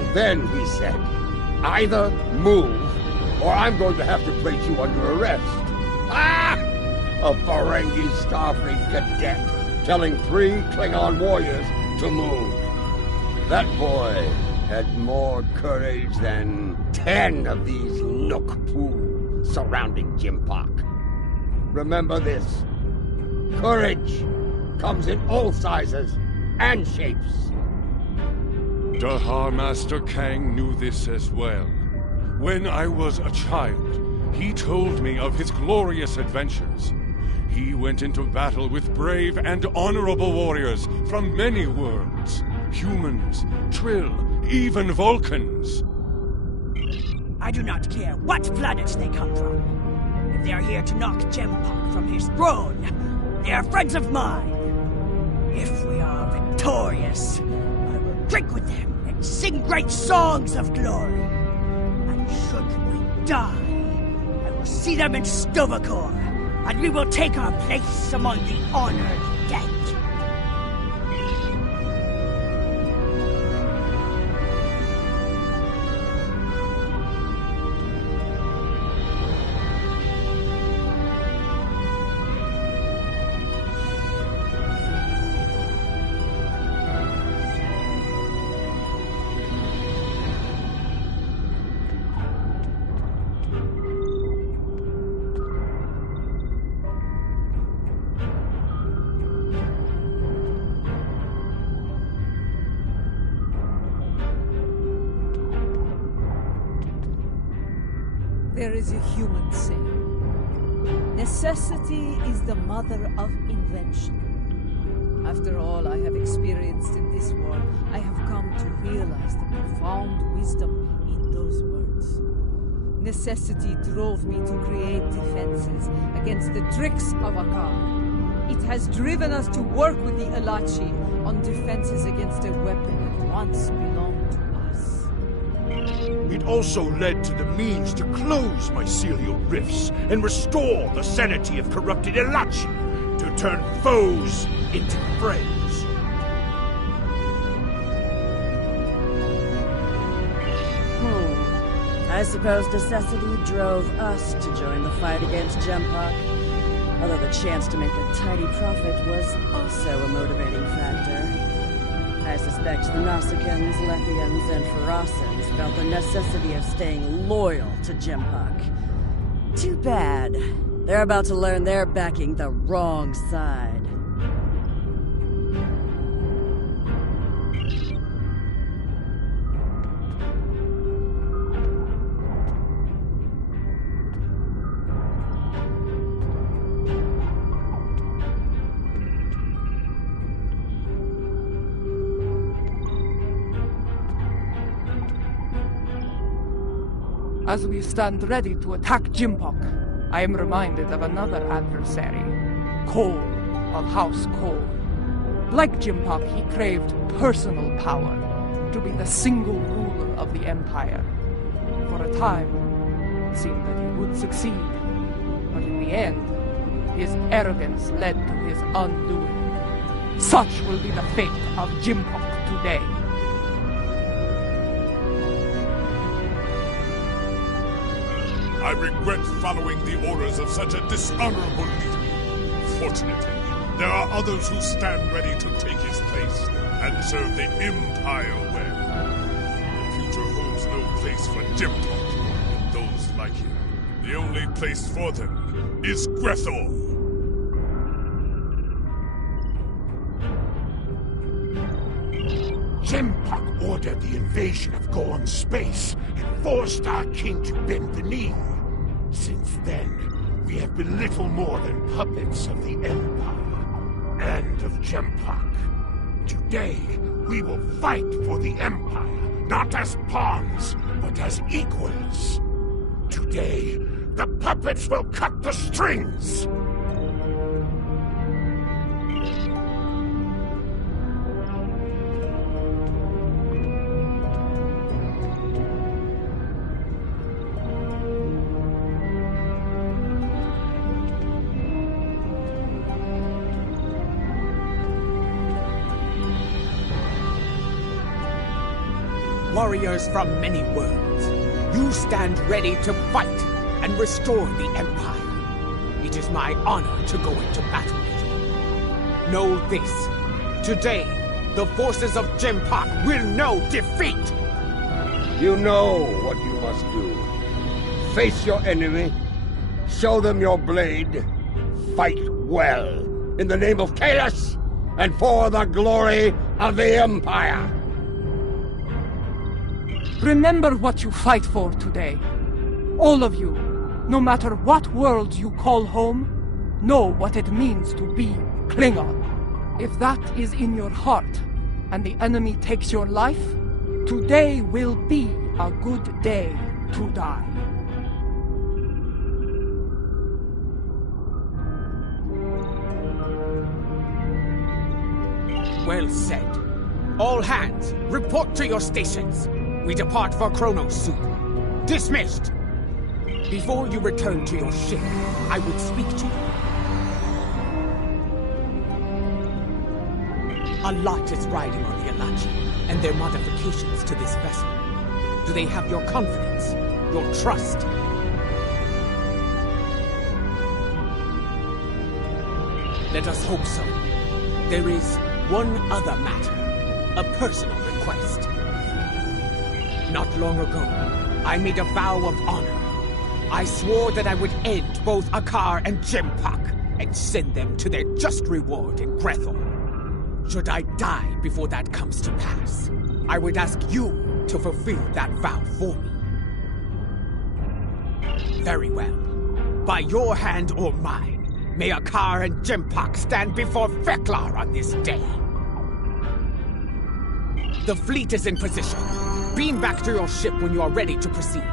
And then he said, either move, or I'm going to have to place you under arrest. Ah! A Ferengi Starfleet cadet telling 3 Klingon warriors to move. That boy had more courage than 10 of these Nook-Poo surrounding Jimpak. Remember this. Courage comes in all sizes and shapes. Dahar Master Kang knew this as well. When I was a child, he told me of his glorious adventures. He went into battle with brave and honorable warriors from many worlds. Humans, Trill, even Vulcans. I do not care what planet they come from. If they are here to knock Jempak from his throne, they are friends of mine. If we are victorious, I will drink with them and sing great songs of glory. And should we die, I will see them in Sto-vo-kor, and we will take our place among the honored dead. There is a human saying, necessity is the mother of invention. After all I have experienced in this world, I have come to realize the profound wisdom in those words. Necessity drove me to create defenses against the tricks of Akar. It has driven us to work with the Alachi on defenses against a weapon that once belonged to us. It also led to the means to close mycelial rifts and restore the sanity of corrupted Elachi, to turn foes into friends. I suppose necessity drove us to join the fight against Jempak. Although the chance to make a tidy profit was also a motivating factor. I suspect the Nausicaans, Lethians, and Pharasans felt the necessity of staying loyal to Jempak. Too bad. They're about to learn they're backing the wrong side. As we stand ready to attack Jimpak, I am reminded of another adversary, Cole of House Cole. Like Jimpak, he craved personal power, to be the single ruler of the Empire. For a time, it seemed that he would succeed, but in the end, his arrogance led to his undoing. Such will be the fate of Jimpak today. I regret following the orders of such a dishonorable leader. Fortunately, there are others who stand ready to take his place and serve the Empire well. The future holds no place for Jimpak and those like him. The only place for them is Grethor. Jimpak ordered the invasion of Gorn space and forced our king to bend the knee. Since then, we have been little more than puppets of the Empire and of Jempak. Today, we will fight for the Empire, not as pawns, but as equals. Today, the puppets will cut the strings! warriors from many worlds. You stand ready to fight and restore the Empire. It is my honor to go into battle with you. Know this. Today, the forces of Jempak will know defeat! You know what you must do. Face your enemy, show them your blade, fight well, in the name of Kahless, and for the glory of the Empire! Remember what you fight for today. All of you, no matter what world you call home, know what it means to be Klingon. If that is in your heart, and the enemy takes your life, today will be a good day to die. Well said. All hands, report to your stations. We depart for Kronos soon. Dismissed! Before you return to your ship, I would speak to you. A lot is riding on the Alachi, and their modifications to this vessel. Do they have your confidence, your trust? Let us hope so. There is one other matter, a personal request. Not long ago, I made a vow of honor. I swore that I would end both Akar and Jempak and send them to their just reward in Grethel. Should I die before that comes to pass, I would ask you to fulfill that vow for me. Very well. By your hand or mine, may Akar and Jempak stand before Veklar on this day. The fleet is in position. Beam back to your ship when you are ready to proceed.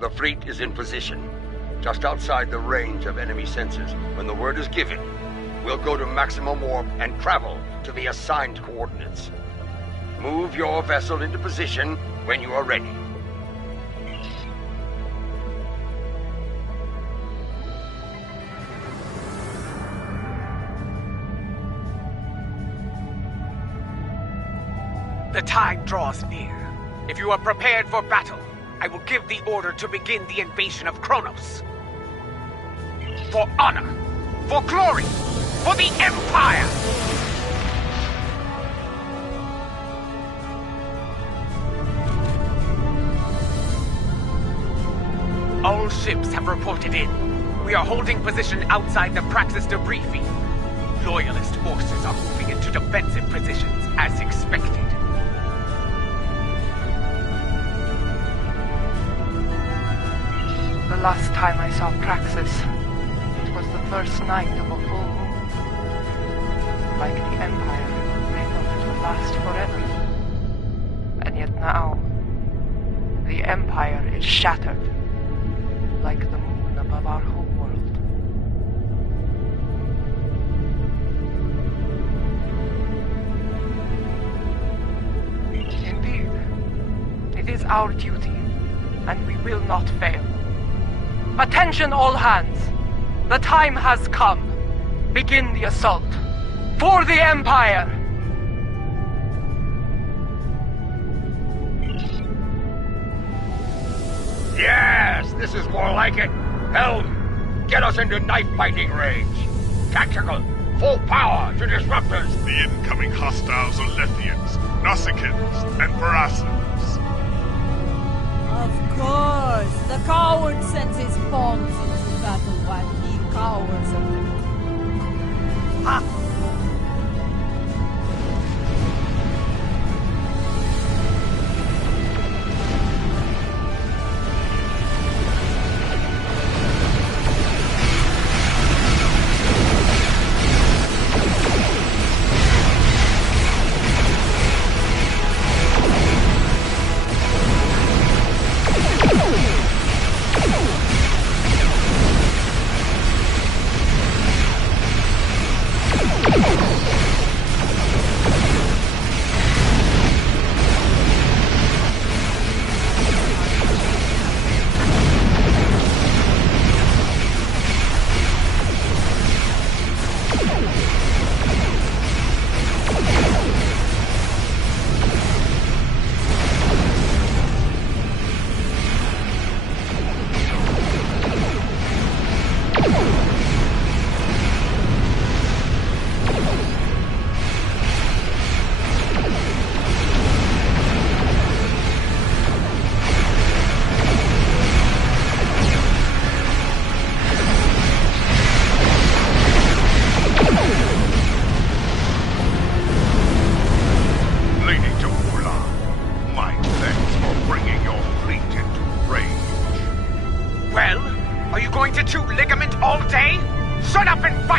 The fleet is in position, just outside the range of enemy sensors. When the word is given, we'll go to maximum warp and travel to the assigned coordinates. Move your vessel into position when you are ready. The time draws near. If you are prepared for battle, I will give the order to begin the invasion of Kronos. For honor, for glory, for the Empire! All ships have reported in. We are holding position outside the Praxis debris field. Loyalist forces are moving into defensive positions as expected. The last time I saw Praxis, it was the first night of a full moon. Like the Empire, they thought it would last forever. And yet now, the Empire is shattered, like the moon above our homeworld. Indeed, it is our duty, and we will not fail. Attention all hands! The time has come. Begin the assault. For the Empire! Yes, this is more like it. Helm, get us into knife fighting range. Tactical, full power to disruptors. The incoming hostiles are Lethians, Nausicaans, and Verasans. Of course! The coward sends his pawns into battle while he cowers at them. Ha!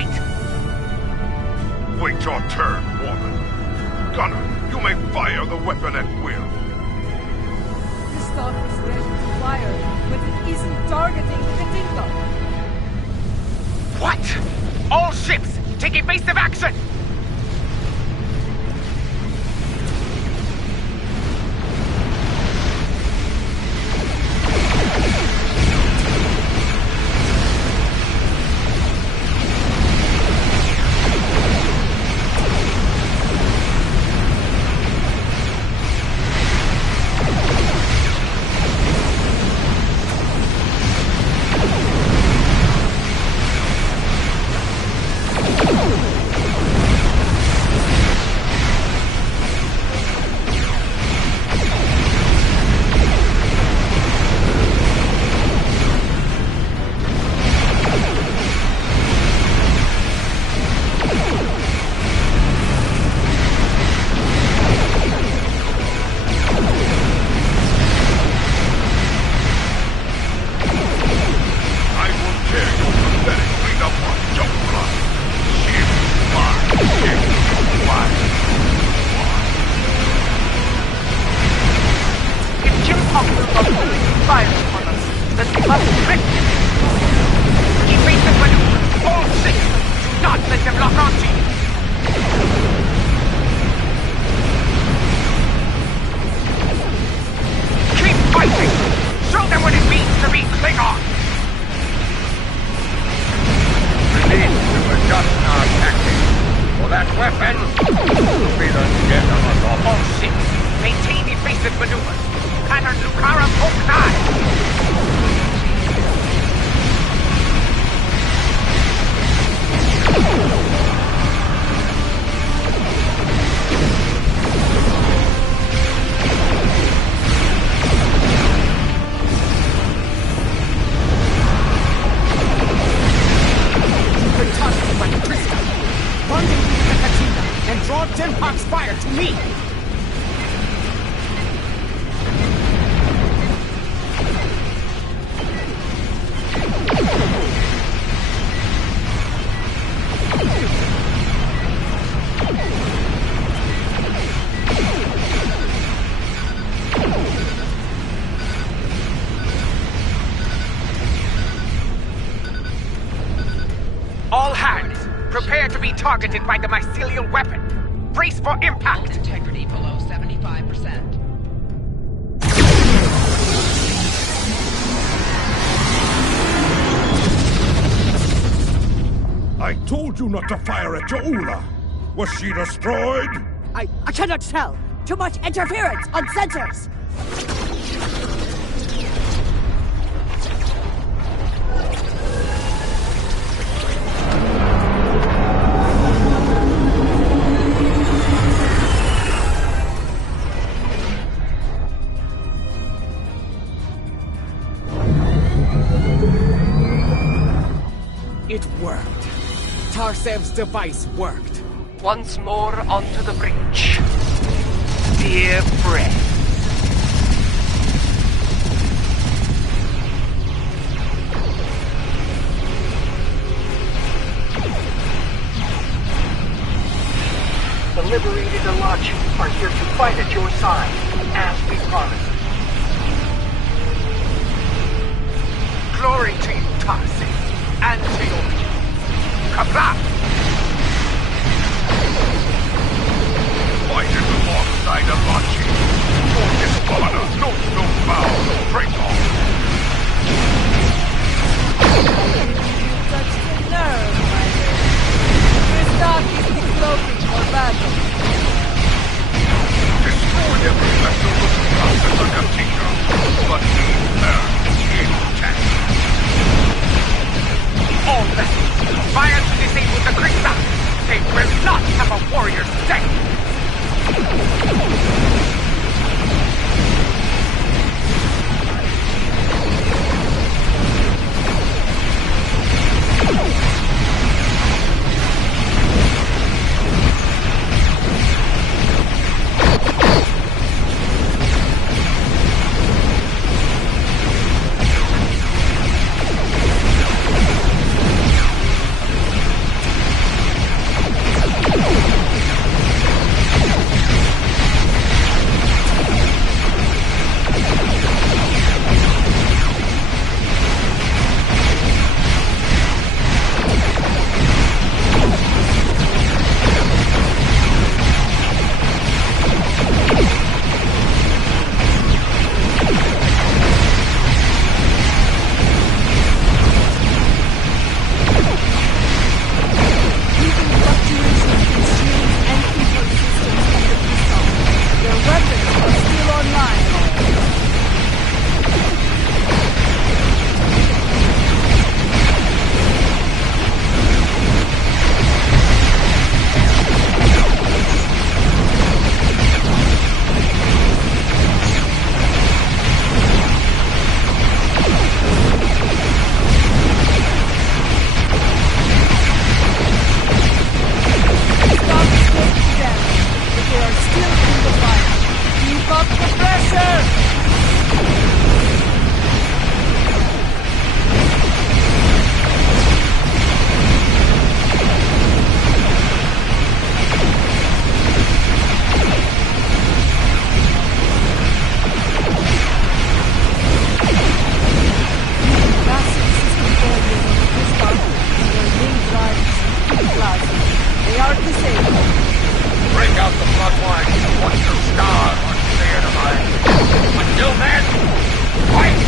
fight! Wait your turn, woman. Gunner, you may fire the weapon at will. This thought is ready to fire, but it isn't targeting the Dingo. What? All ships, take evasive action! Targeted by the mycelial weapon. Brace for impact! Integrity below 75%. I told you not to fire at Joula. Was she destroyed? I cannot tell. Too much interference on sensors. It worked. Tarsev's device worked. Once more onto the breach. Dear friend. The liberated Alachi are here to fight at your side, as we promised. Glory to you, Tarsev, and to your people. Kablam! Fighting alongside Alachi. For his honor, no foul, break off. Such the nerve, my dear. Kristoff is decloaking for battle. Destroy every vessel with us as a Katika, but leave her intact. All vessels, fire to disable the Krista! They will not have a warrior's death! are disabled. Break out the bloodline and watch your stars on the enemy. Until then, fight!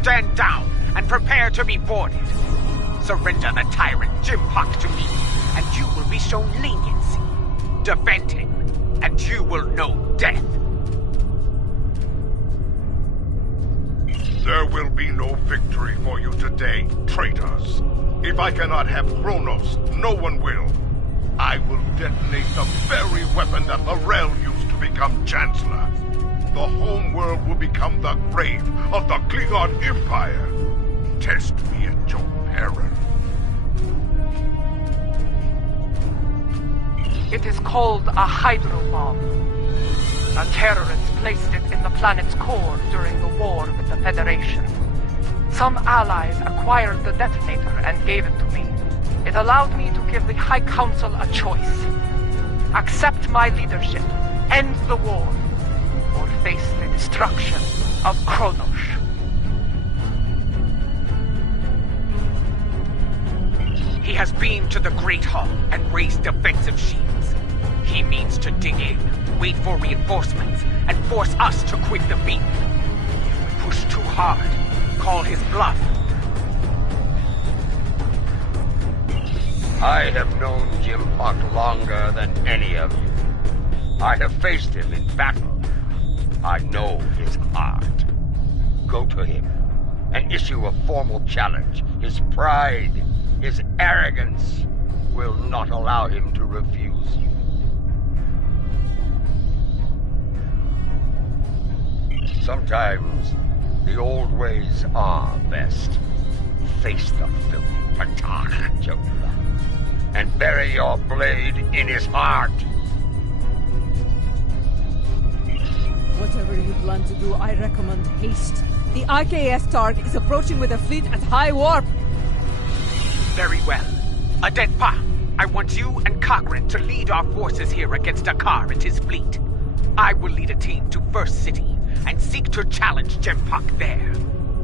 Stand down and prepare to be boarded. Surrender the tyrant Jimpock to me, and you will be shown leniency. Defend him, and you will know death. There will be no victory for you today, traitors. If I cannot have Kronos, no one will. I will detonate the very weapon that Harel used to become Chancellor. The homeworld will become the grave of the Klingon Empire. Test me at your peril. It is called a hydro-bomb. A terrorist placed it in the planet's core during the war with the Federation. Some allies acquired the detonator and gave it to me. It allowed me to give the High Council a choice. Accept my leadership, end the war, or face the destruction of Kronos. He has beamed to the Great Hall and raised defensive shields. He means to dig in, wait for reinforcements, and force us to quit the beam. If we push too hard, call his bluff. I have known Jimpock longer than any of you. I have faced him in battle. I know his heart. Go to him and issue a formal challenge. His pride, his arrogance will not allow him to refuse you. Sometimes the old ways are best. Face the filthy Patana you love, and bury your blade in his heart. Whatever you plan to do, I recommend haste. The IKS target is approaching with a fleet at high warp. Very well. Adenpa, I want you and Cochrane to lead our forces here against Akar and his fleet. I will lead a team to First City and seek to challenge Jempak there.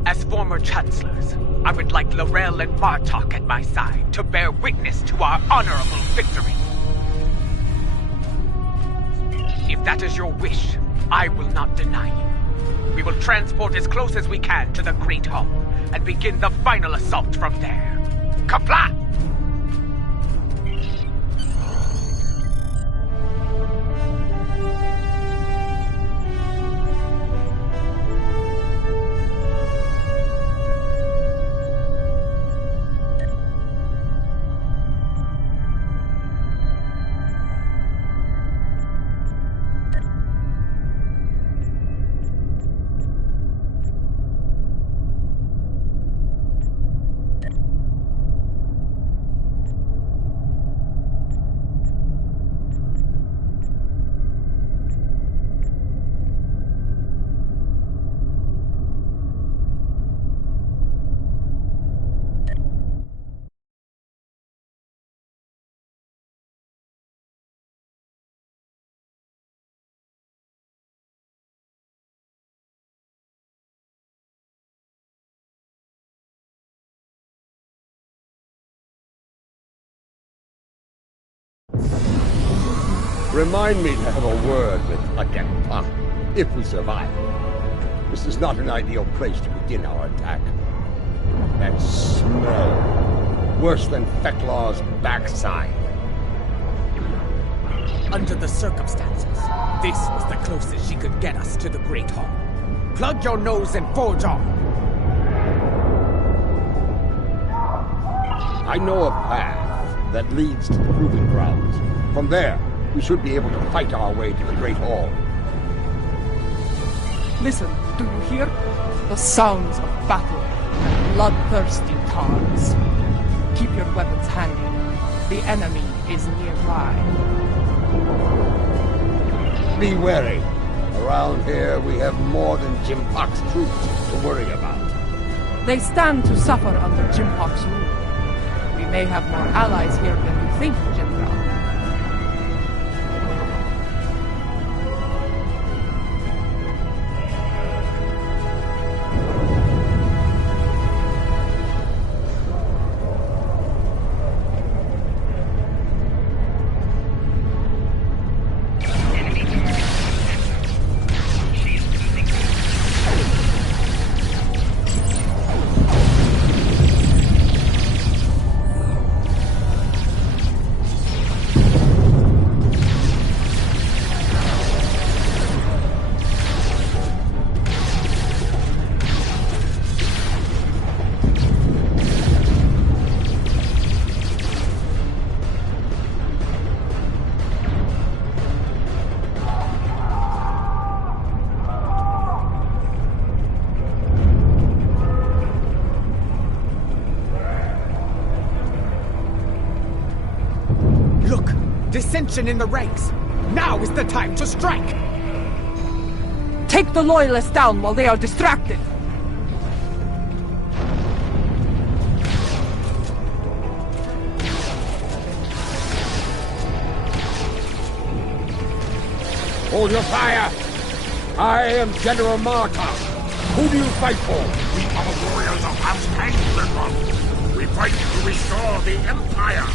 As former chancellors, I would like Laurel and Martok at my side to bear witness to our honorable victory. If that is your wish, I will not deny you. We will transport as close as we can to the Great Hall and begin the final assault from there. Kapla! Remind me to have a word with Adenpa, if we survive. This is not an ideal place to begin our attack. That smell, worse than Feklaw's backside. Under the circumstances, this was the closest she could get us to the Great Hall. Plug your nose and forge on. I know a path that leads to the Proving Grounds. From there, we should be able to fight our way to the Great Hall. Listen, do you hear? The sounds of battle and bloodthirsty Targs. Keep your weapons handy. The enemy is nearby. Be wary. Around here, we have more than Jimpok's troops to worry about. They stand to suffer under Jimpok's rule. We may have more allies here than you think, General. Dissension in the ranks. Now is the time to strike! Take the Loyalists down while they are distracted! Hold your fire! I am General Martok. Who do you fight for? We are warriors of House Kang. We fight to restore the Empire!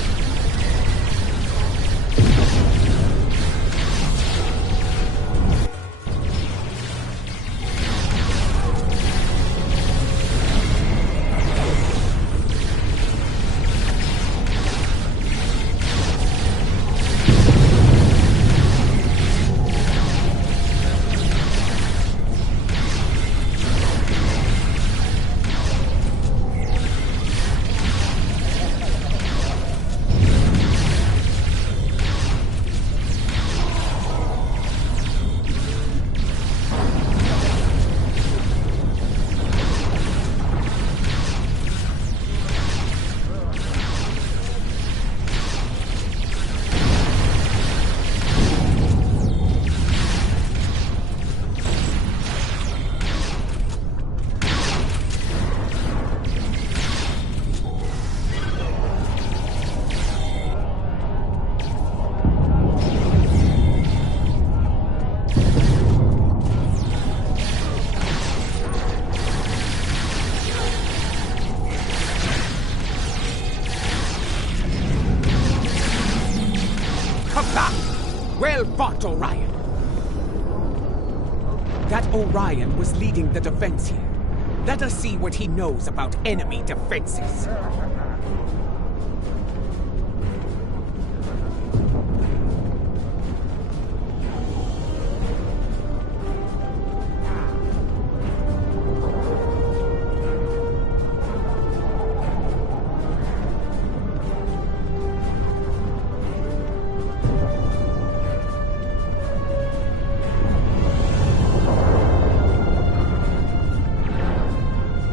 Well fought, Orion. That Orion was leading the defense here. Let us see what he knows about enemy defenses.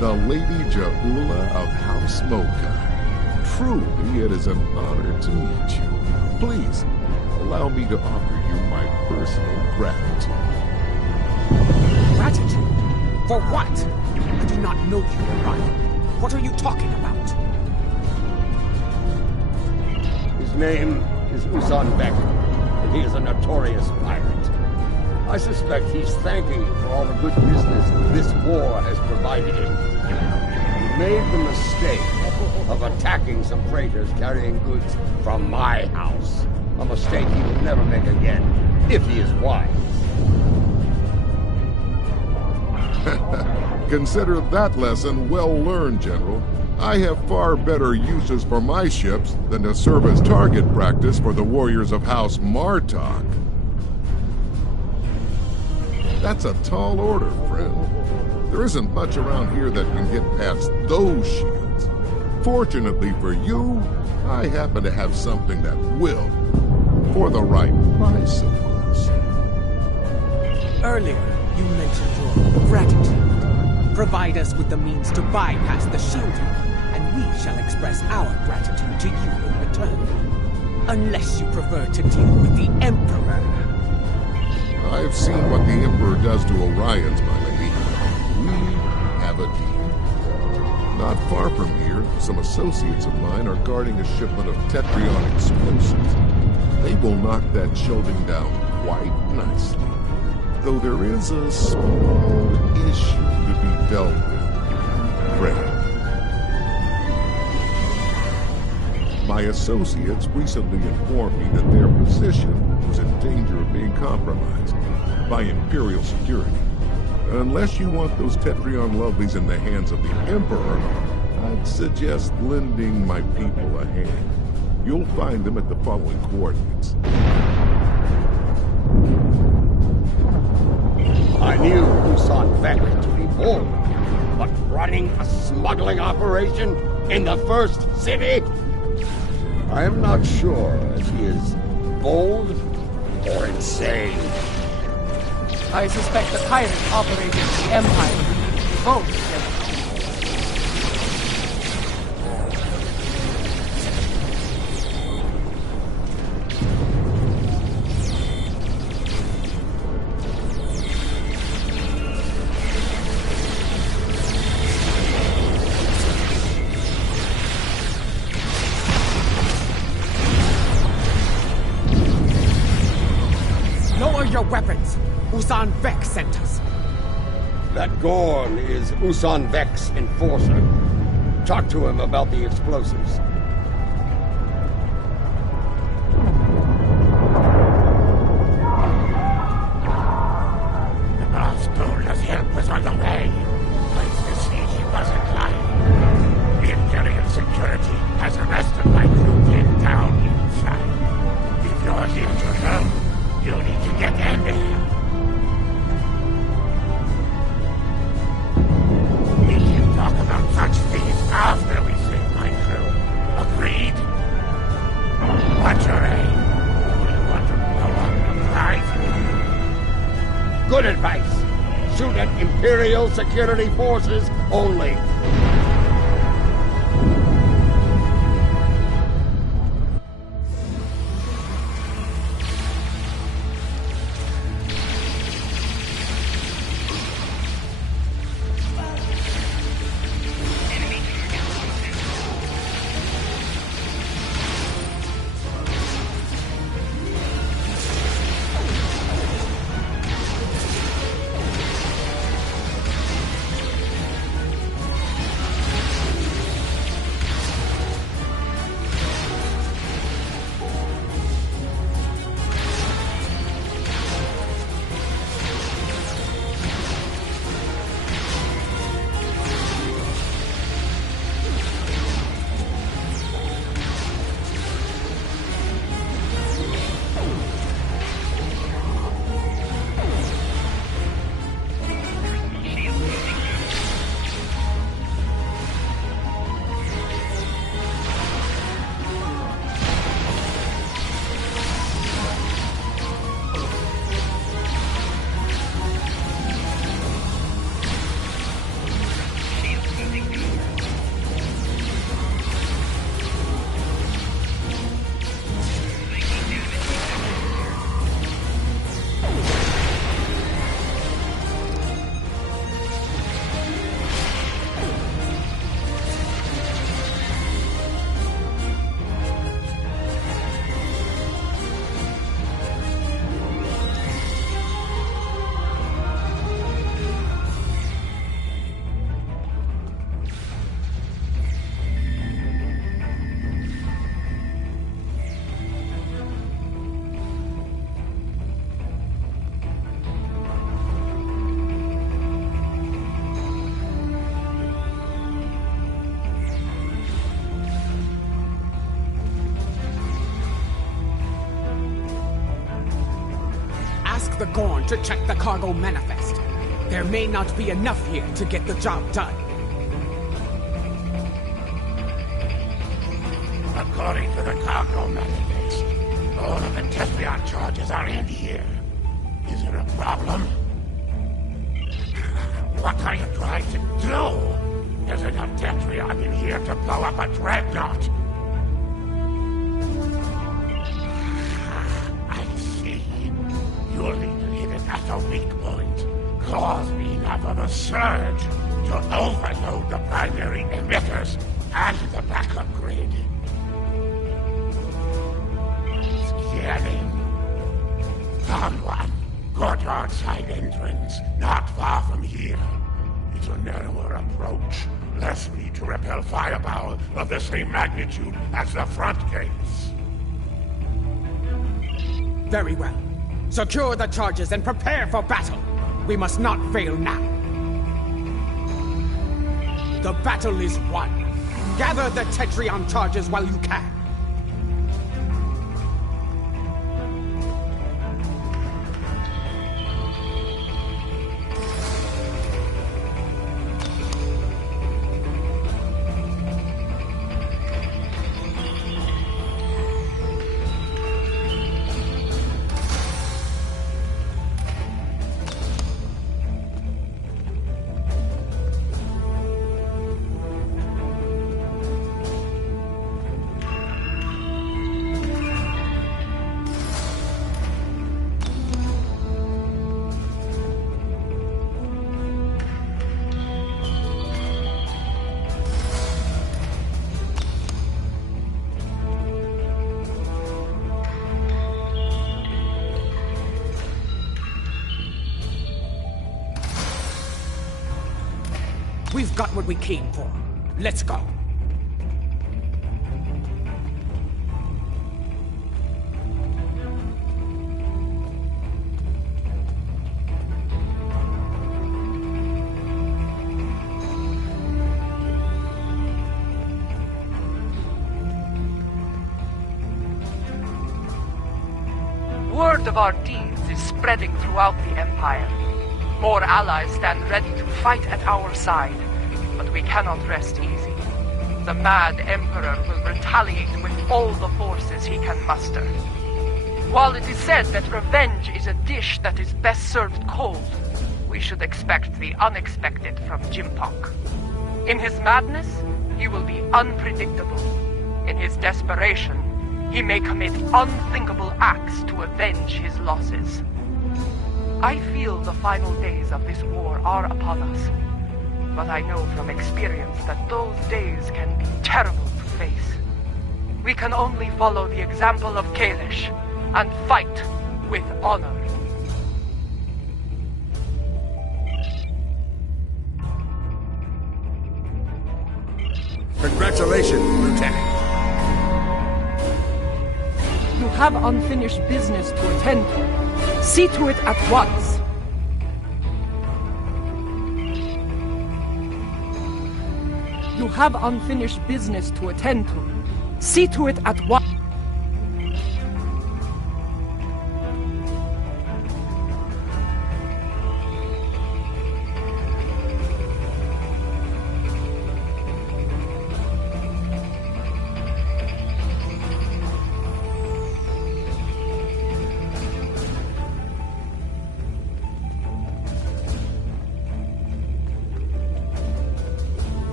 The Lady Ja'ula of House Mocha. Truly, it is an honor to meet you. Please, allow me to offer you my personal gratitude. Gratitude? For what? I do not know you, Orion. What are you talking about? His name is Usan Vek, and he is a notorious pirate. I suspect he's thanking you for all the good business this war has provided him. He made the mistake of attacking some freighters carrying goods from my house. A mistake he will never make again, if he is wise. Consider that lesson well learned, General. I have far better uses for my ships than to serve as target practice for the warriors of House Martok. That's a tall order, friend. There isn't much around here that can get past those shields. Fortunately for you, I happen to have something that will. For the right price, of course. Earlier, you mentioned your gratitude. Provide us with the means to bypass the shielding, and we shall express our gratitude to you in return. Unless you prefer to deal with the Emperor. I've seen what the Emperor does to Orions, my lady. We have a deal. Not far from here, some associates of mine are guarding a shipment of Tetrion explosives. They will knock that shielding down quite nicely. Though there is a small issue to be dealt with. Friend. My associates recently informed me that their position was in danger of being compromised by Imperial security. Unless you want those Tetrion lovelies in the hands of the Emperor, I'd suggest lending my people a hand. You'll find them at the following coordinates. I knew Usan Vek to be bold, but running a smuggling operation in the first city? I am not sure if he is bold or insane. I suspect the pirate operating the Empire. Both. Lower your weapons! Usan Vek sent us. That Gorn is Usan Vek's enforcer. Talk to him about the explosives. The boss told us help was on the way. Pleased to see he wasn't lying. The Imperial security has arrested my crew pinned down inside. If you're here to help, you need to get in there. We can talk about such things after we save my crew. Agreed? What's your aim? We want to blow up the prize. Good advice. Shoot at Imperial security forces only. Ask the Gorn to check the cargo manifest. There may not be enough here to get the job done. According to the cargo manifest, all of the Tetrion charges are in here. Is it a problem? What are you trying to do? There's enough Tetrion in here to blow up a dreadnought. I see. You're leaving it at a weak point, causing enough of a surge to overload the primary emitters and the backup grid. Scanning. Found one. Courtyard side entrance, not far from here. It's a narrower approach. Less need to repel fireball of the same magnitude as the front gates. Very well. Secure the charges and prepare for battle. We must not fail now. The battle is won. Gather the Tetrion charges while you can. We've got what we came for. Let's go. Word of our deeds is spreading throughout the Empire. More allies stand ready to fight at our side, but we cannot rest easy. The mad Emperor will retaliate with all the forces he can muster. While it is said that revenge is a dish that is best served cold, we should expect the unexpected from Jimpok. In his madness, he will be unpredictable. In his desperation, he may commit unthinkable acts to avenge his losses. I feel the final days of this war are upon us, but I know from experience that those days can be terrible to face. We can only follow the example of Kalish and fight with honor. Congratulations, Lieutenant. You have unfinished business to attend to. See to it at once. You have unfinished business to attend to. See to it at once.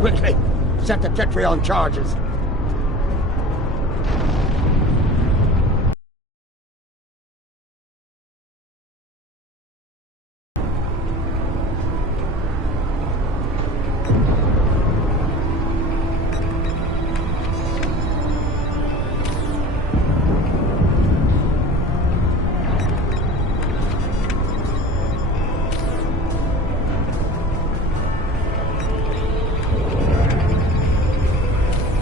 Quickly, set the Tetri on charges.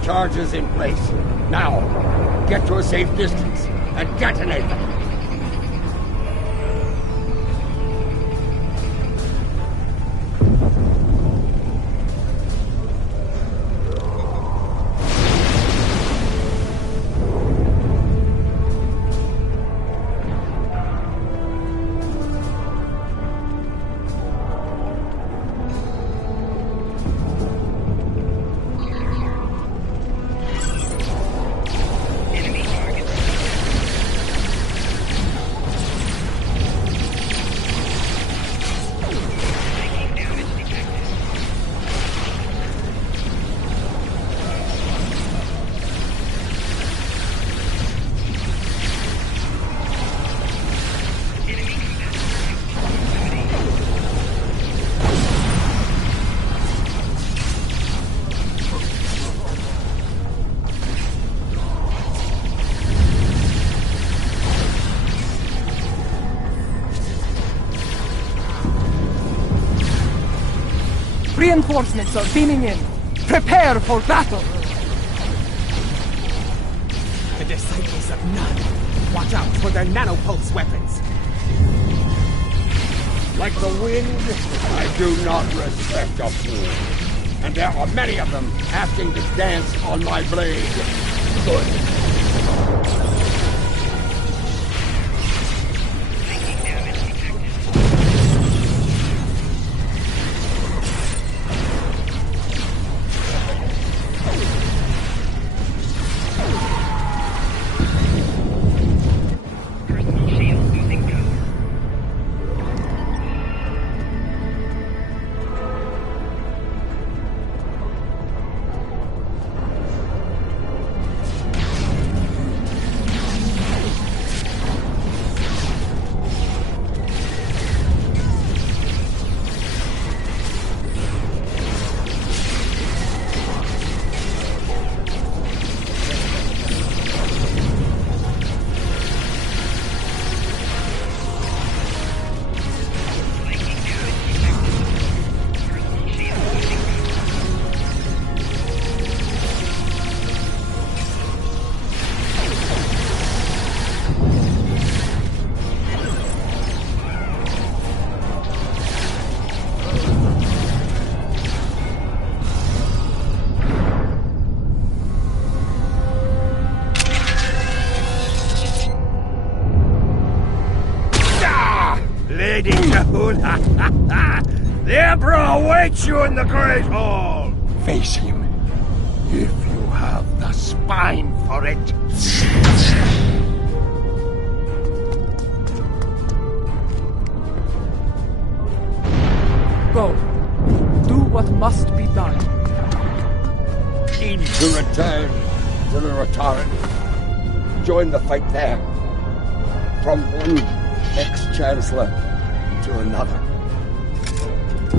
Charges in place. Now, get to a safe distance and detonate them. Reinforcements are beaming in. Prepare for battle! The disciples of None. Watch out for their nanopulse weapons. Like the wind, I do not respect a fool. And there are many of them asking to dance on my blade. Good. Lady Kahuna, the Emperor awaits you in the Great Hall! Face him, if you have the spine for it. Go. Do what must be done. Need to return to the Rotaran. Join the fight there. From one ex-chancellor to another.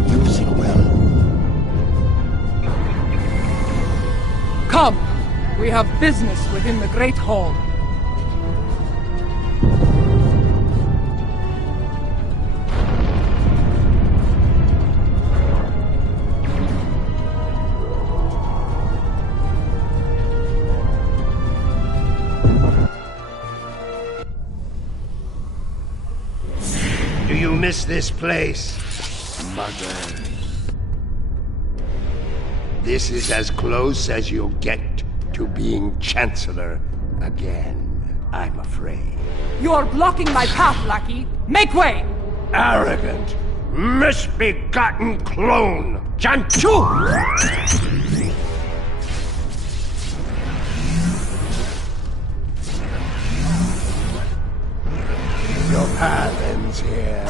Use it well. Come! We have business within the Great Hall. Do you miss this place, Mother? This is as close as you'll get to being Chancellor again, I'm afraid. You are blocking my path, lackey! Make way! Arrogant, misbegotten clone! Janchu! Your path ends here.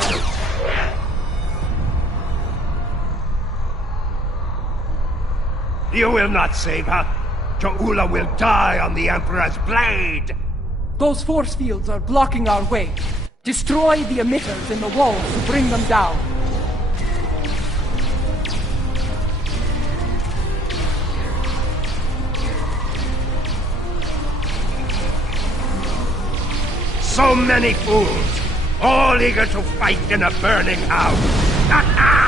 You will not save her. Ta'ula will die on the Emperor's blade! Those force fields are blocking our way. Destroy the emitters in the walls to bring them down. So many fools, all eager to fight in a burning house. Ha ha!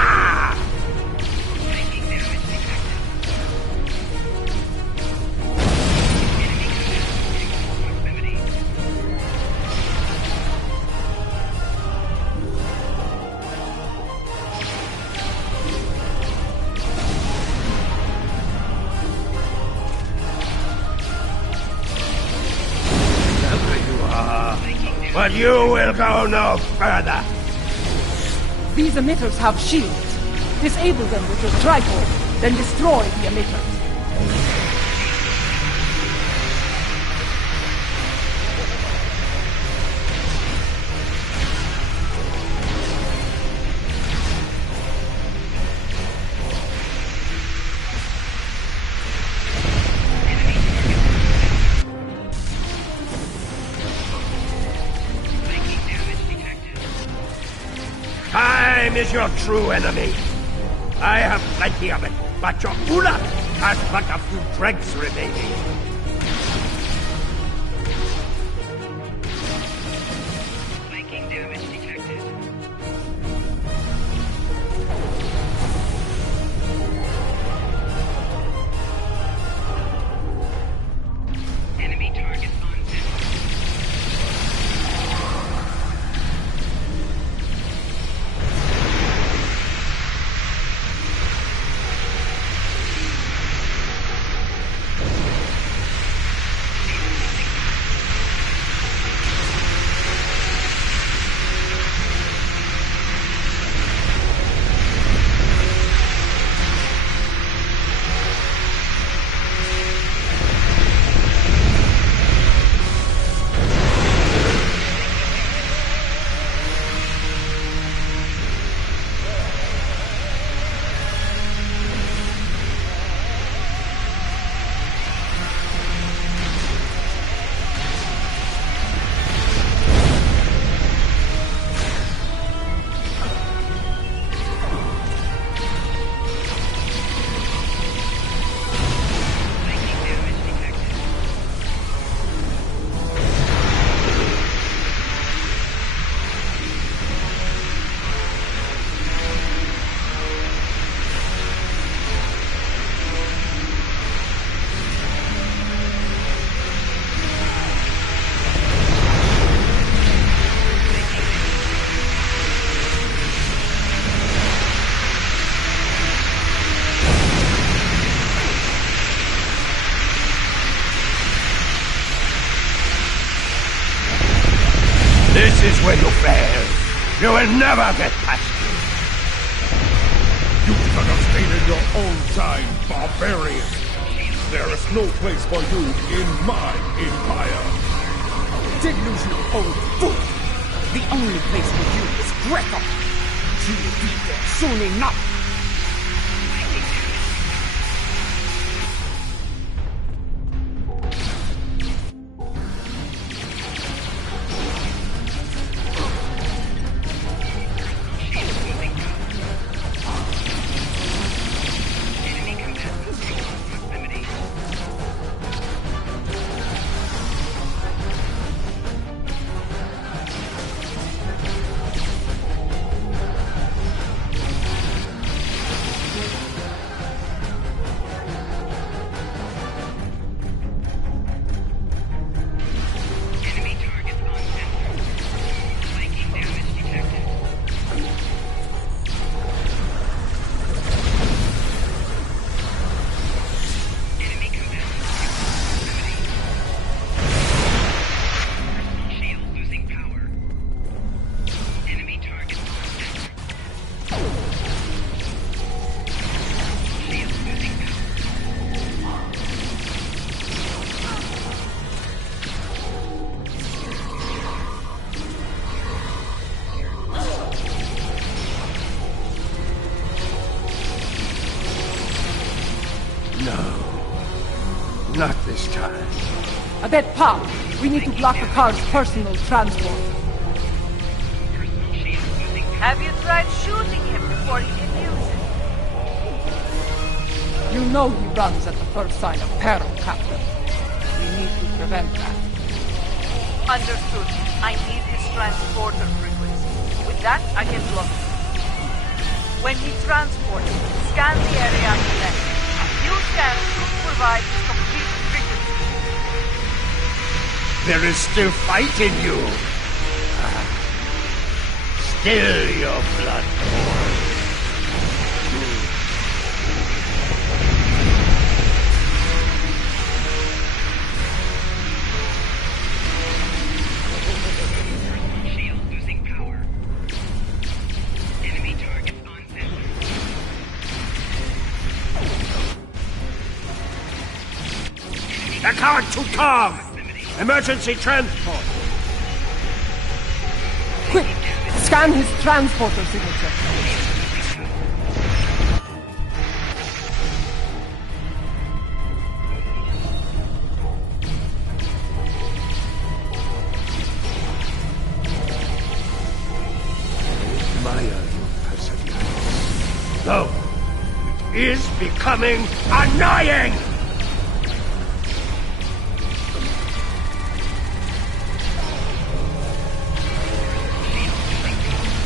But you will go no further. These emitters have shields. Disable them with your tripod, then destroy the emitters. Time is your true enemy. I have plenty of it, but Ta'ula has but a few dregs remaining. Making damage detected. Enemy target on deck. This is where you fail. You will never get past me. You should have stayed in your own time, barbarian. There is no place for you in my empire. Delusional old fool! The only place for you is Greco. You will be there soon enough. No. Not this time. Adet Pop, we need to block the car's personal transport. Have you tried shooting him before he can use it? You know he runs at the first sign of peril, Captain. We need to prevent that. Understood. I need his transporter frequency. With that, I can block him. When he transports, scan the area on the left. New scans should provide his complete frequency. There is still fight in you. Still your blood boils. Shield losing power. Enemy targets on center. Account to Tom! Emergency transport! Quick! Scan his transporter signature. Admire your perseverance. Though, it is becoming annoying!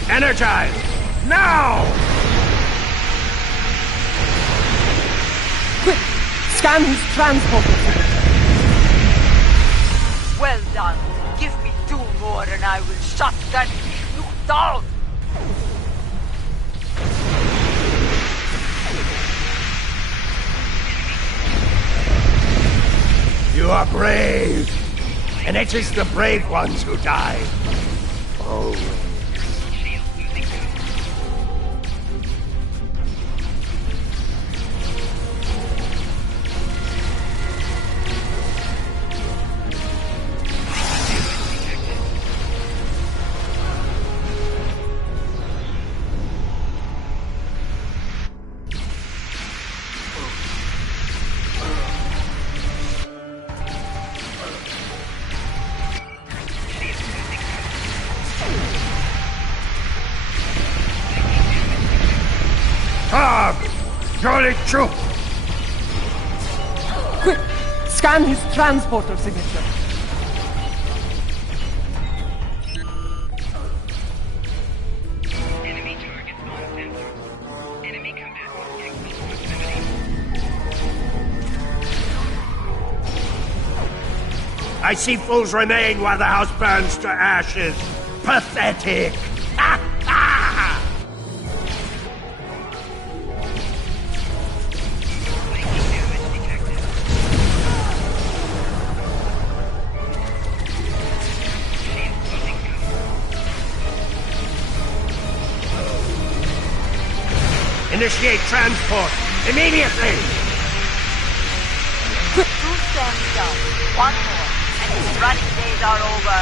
Energize! Now! Quick! Scan his transporter signature. Well done. Give me 2 more and I will shut that nuke down. You are brave! And it is the brave ones who die. Always. Jolly troop! Quick! Scan his transporter signature. Enemy targets on sensors. Enemy combatants in close proximity. I see fools remain while the house burns to ashes. Pathetic! Ha ha! Initiate transport immediately! 2 stands down. 1 more. And his running days are over.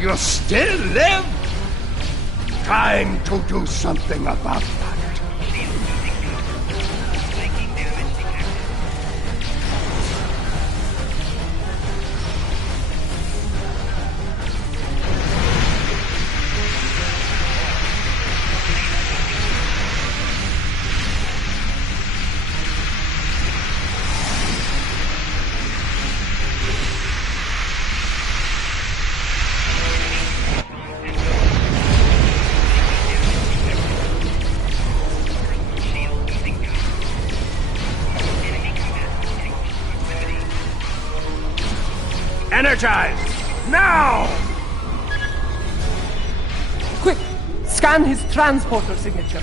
You still live? Time to do something about that. Energize! Now! Quick! Scan his transporter signature.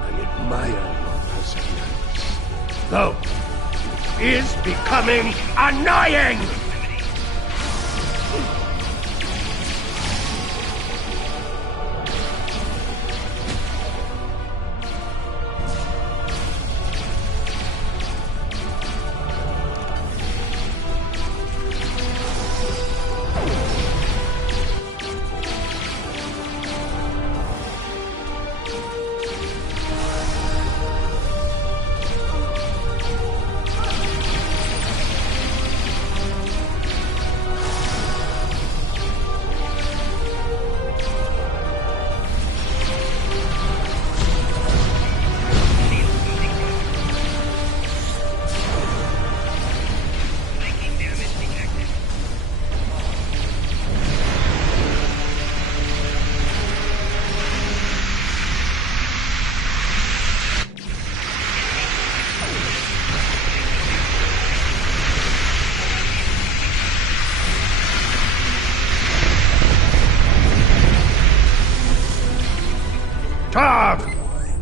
I admire your perseverance. Though, it is becoming annoying!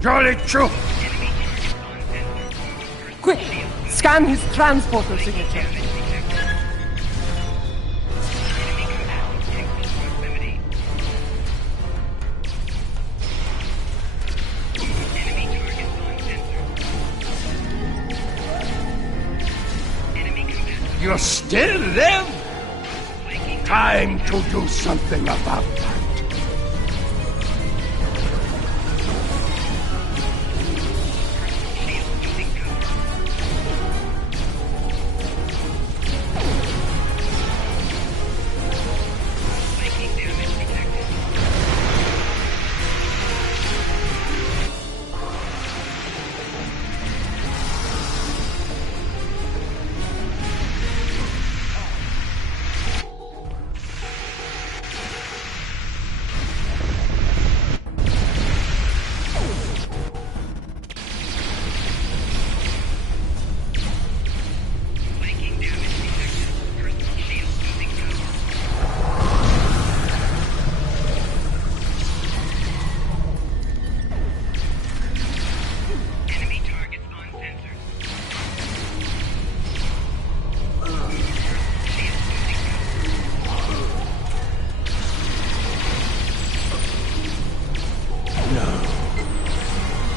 Jolly true! Quick! Scan his transporter signature. You still live? Time to do something about that.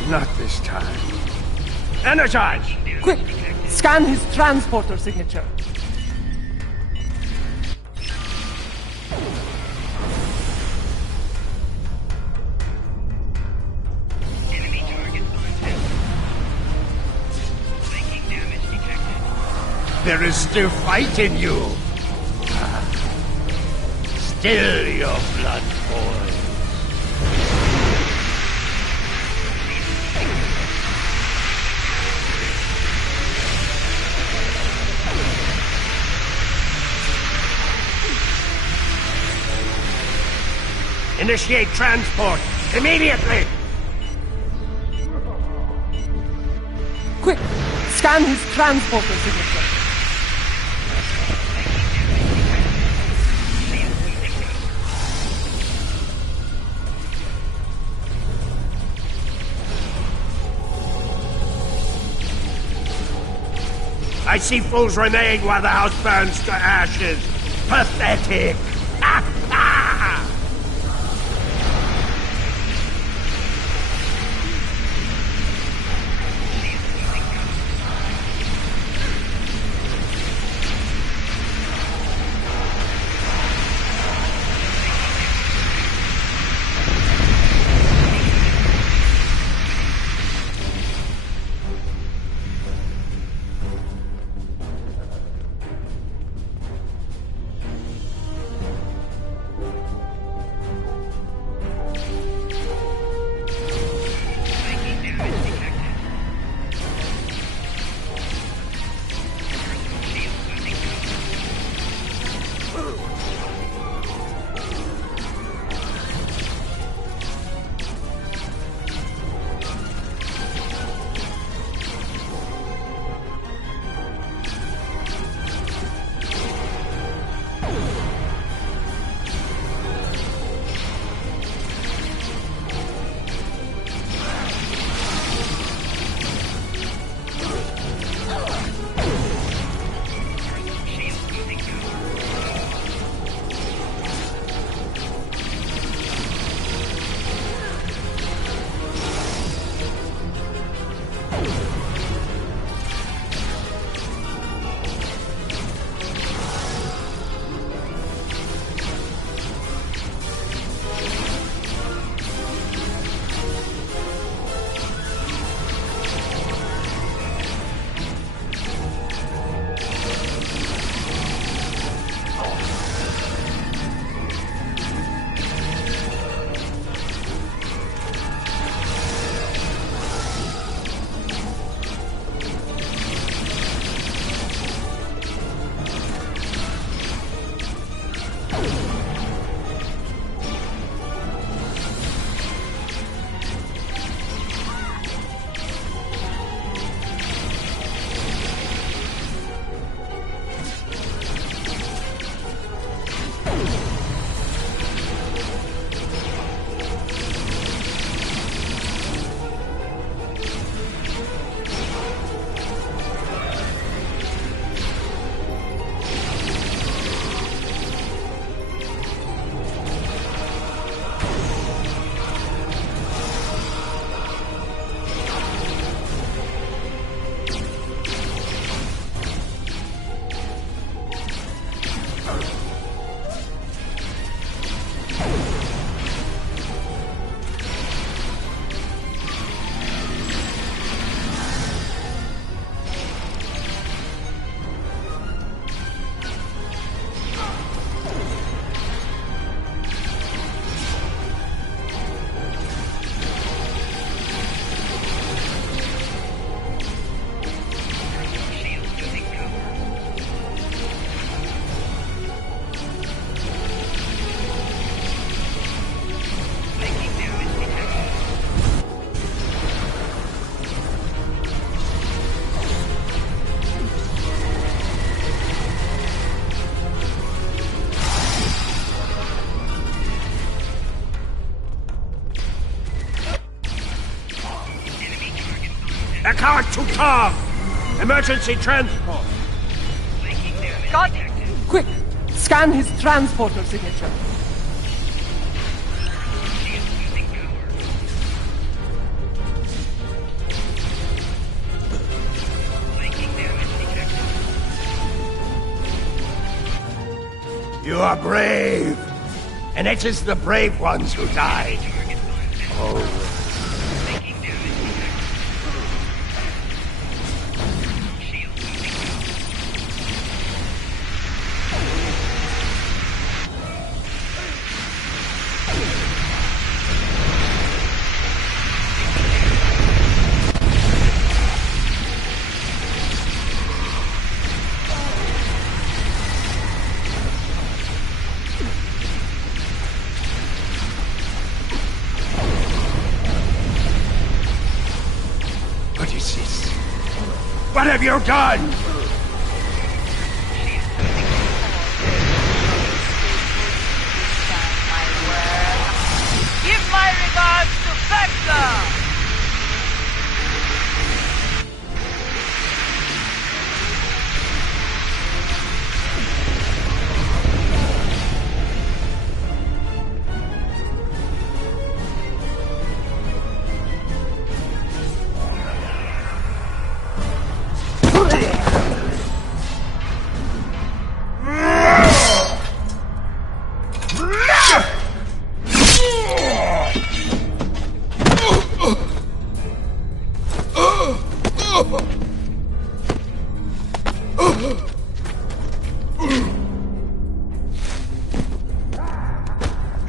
Not this time. Energize! Quick! Scan his transporter signature. Enemy target on sensor. Flanking damage detected. There is still fight in you. Still your blood boils. Initiate transport immediately! Quick! Scan his transporter signature. I see fools remain while the house burns to ashes. Pathetic! start to come! Emergency transport! Got it! Quick! Scan his transporter signature. You are brave! And it is the brave ones who died. Oh. What have you done? Give my regards to Vector!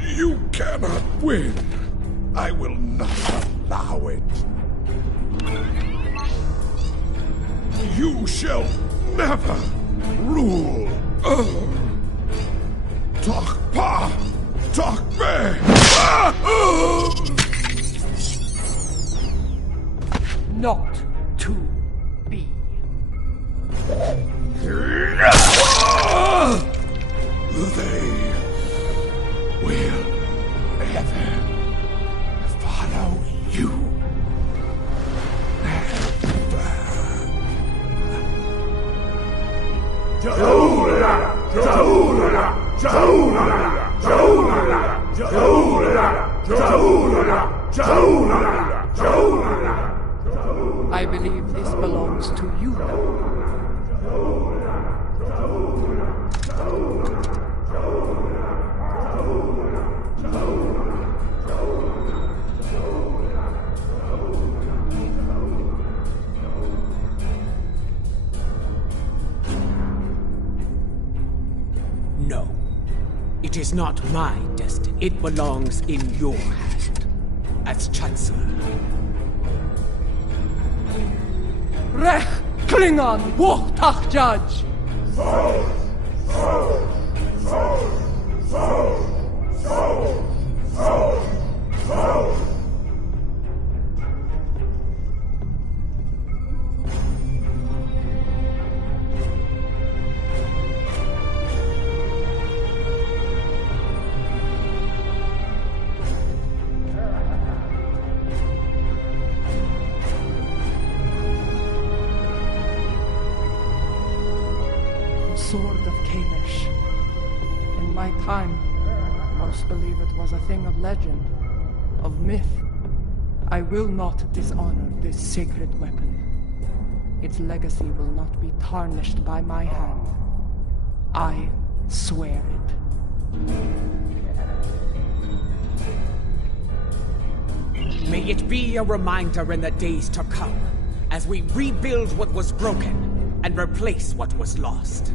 You cannot win. I will not allow it. You shall never rule. Talk pa, talk be. Not to be. They will ever follow you. I believe this belongs to you now. No. It is not my destiny. It belongs in your hand. As Chancellor. Rech Klingon Wuchtach Judge! Sword of Kalish. In my time, most believe it was a thing of legend, of myth. I will not dishonor this sacred weapon. Its legacy will not be tarnished by my hand. I swear it. May it be a reminder in the days to come, as we rebuild what was broken and replace what was lost.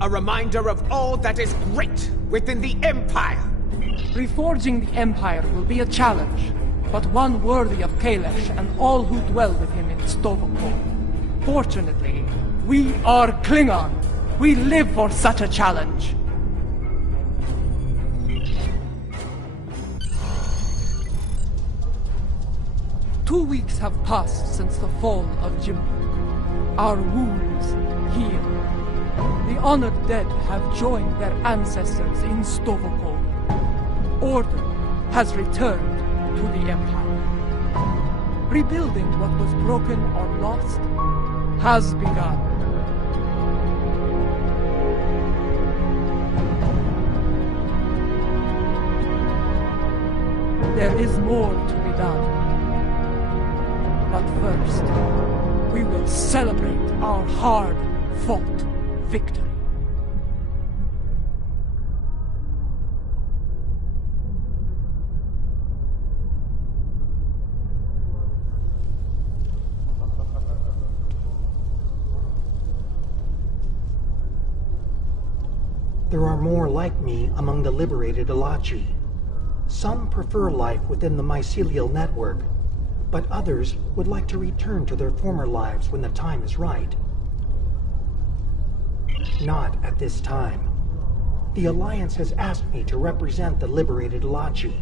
A reminder of all that is great within the Empire. Reforging the Empire will be a challenge, but one worthy of Kalish and all who dwell with him in Sto-vo-kor. Fortunately, we are Klingon. We live for such a challenge. Two weeks have passed since the fall of Jim. Our wounds heal. The honored dead have joined their ancestors in Sto-vo-kor. Order has returned to the Empire. Rebuilding what was broken or lost has begun. There is more to be done. But first, we will celebrate our hard-fought victory. There are more like me among the liberated Elachi. Some prefer life within the mycelial network, but others would like to return to their former lives when the time is right. Not at this time. The Alliance has asked me to represent the liberated Elachi.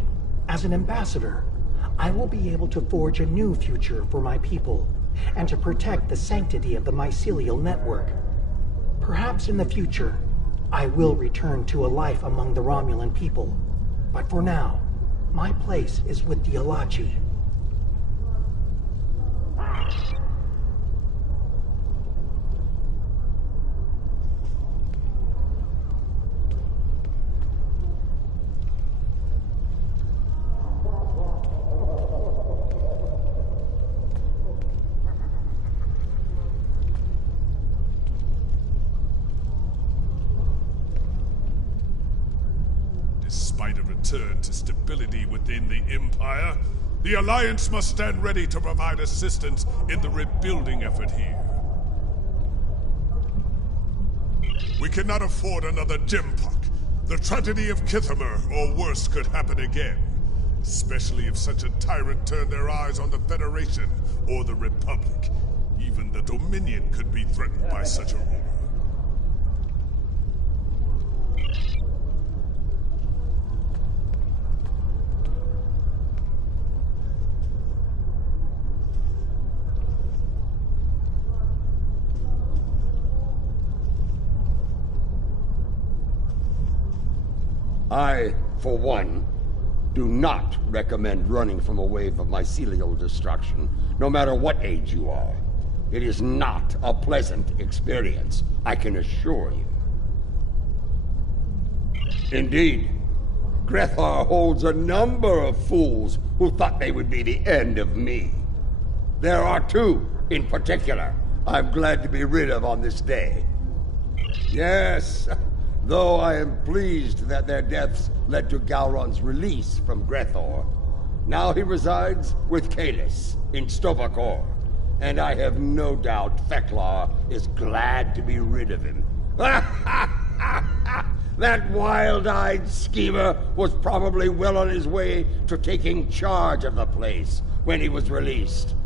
As an ambassador, I will be able to forge a new future for my people, and to protect the sanctity of the mycelial network. Perhaps in the future, I will return to a life among the Romulan people. But for now, my place is with the Elachi. Despite a return to stability within the Empire, the Alliance must stand ready to provide assistance in the rebuilding effort here. We cannot afford another Gempok. The tragedy of Kithamer, or worse, could happen again. Especially if such a tyrant turned their eyes on the Federation or the Republic. Even the Dominion could be threatened by such a rumor. I, for one, do not recommend running from a wave of mycelial destruction, no matter what age you are. It is not a pleasant experience, I can assure you. Indeed, Grethar holds a number of fools who thought they would be the end of me. There are two, in particular, I'm glad to be rid of on this day. Yes, though I am pleased that their deaths led to Gowron's release from Grethor. Now he resides with Kalis in Sto-vo-kor, and I have no doubt Theklar is glad to be rid of him. That wild-eyed schemer was probably well on his way to taking charge of the place when he was released.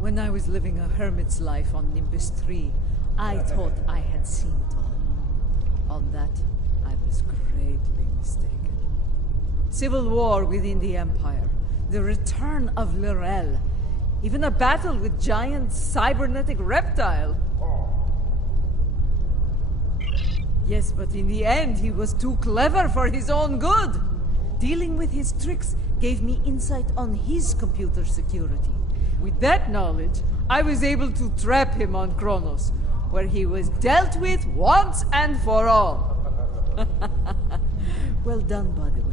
When I was living a hermit's life on Nimbus 3, I thought I had seen it all. On that, I was greatly mistaken. Civil war within the Empire, the return of Lyrel, even a battle with giant cybernetic reptile. Yes, but in the end, he was too clever for his own good. Dealing with his tricks gave me insight on his computer security. With that knowledge, I was able to trap him on Kronos, where he was dealt with once and for all. Well done, by the way.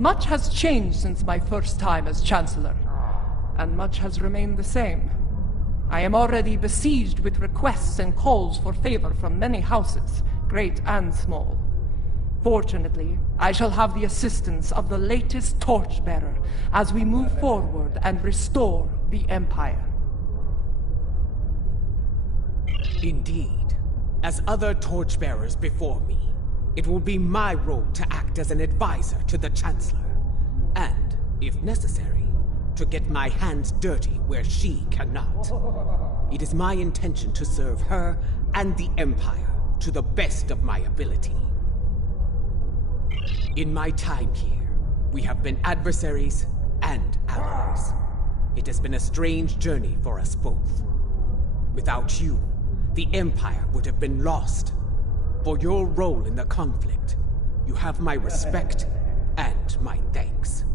Much has changed since my first time as Chancellor, and much has remained the same. I am already besieged with requests and calls for favor from many houses, great and small. Fortunately, I shall have the assistance of the latest torchbearer as we move forward and restore the Empire. Indeed. As other torchbearers before me, it will be my role to act as an advisor to the Chancellor, and, if necessary, to get my hands dirty where she cannot. It is my intention to serve her and the Empire to the best of my ability. In my time here, we have been adversaries and allies. It has been a strange journey for us both. Without you, the Empire would have been lost. For your role in the conflict, you have my respect and my thanks.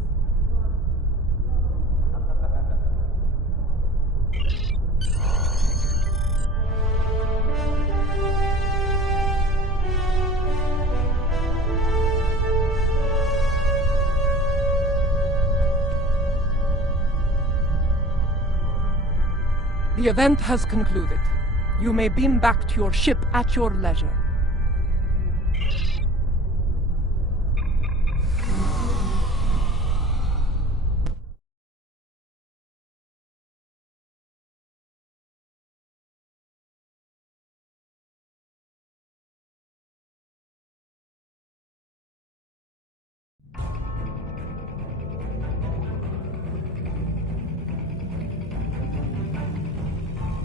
The event has concluded. You may beam back to your ship at your leisure.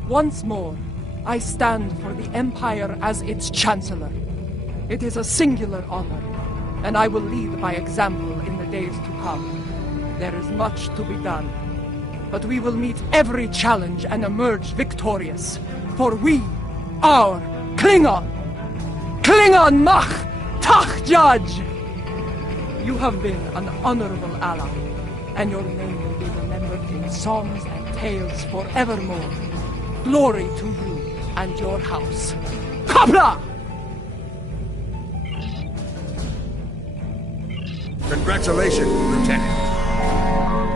Once more, I stand for the Empire as its Chancellor. It is a singular honor, and I will lead by example in the days to come. There is much to be done, but we will meet every challenge and emerge victorious. For we are Klingon! Klingon Mach Tach Judge! You have been an honorable ally, and your name will be remembered in songs and tales forevermore. Glory to you and your house. Qapla'! Congratulations, Lieutenant.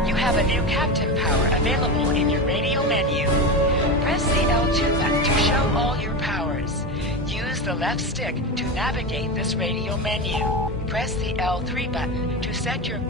You have a new captain power available in your radio menu. Press the L2 button to show all your powers. Use the left stick to navigate this radio menu. Press the L3 button to set your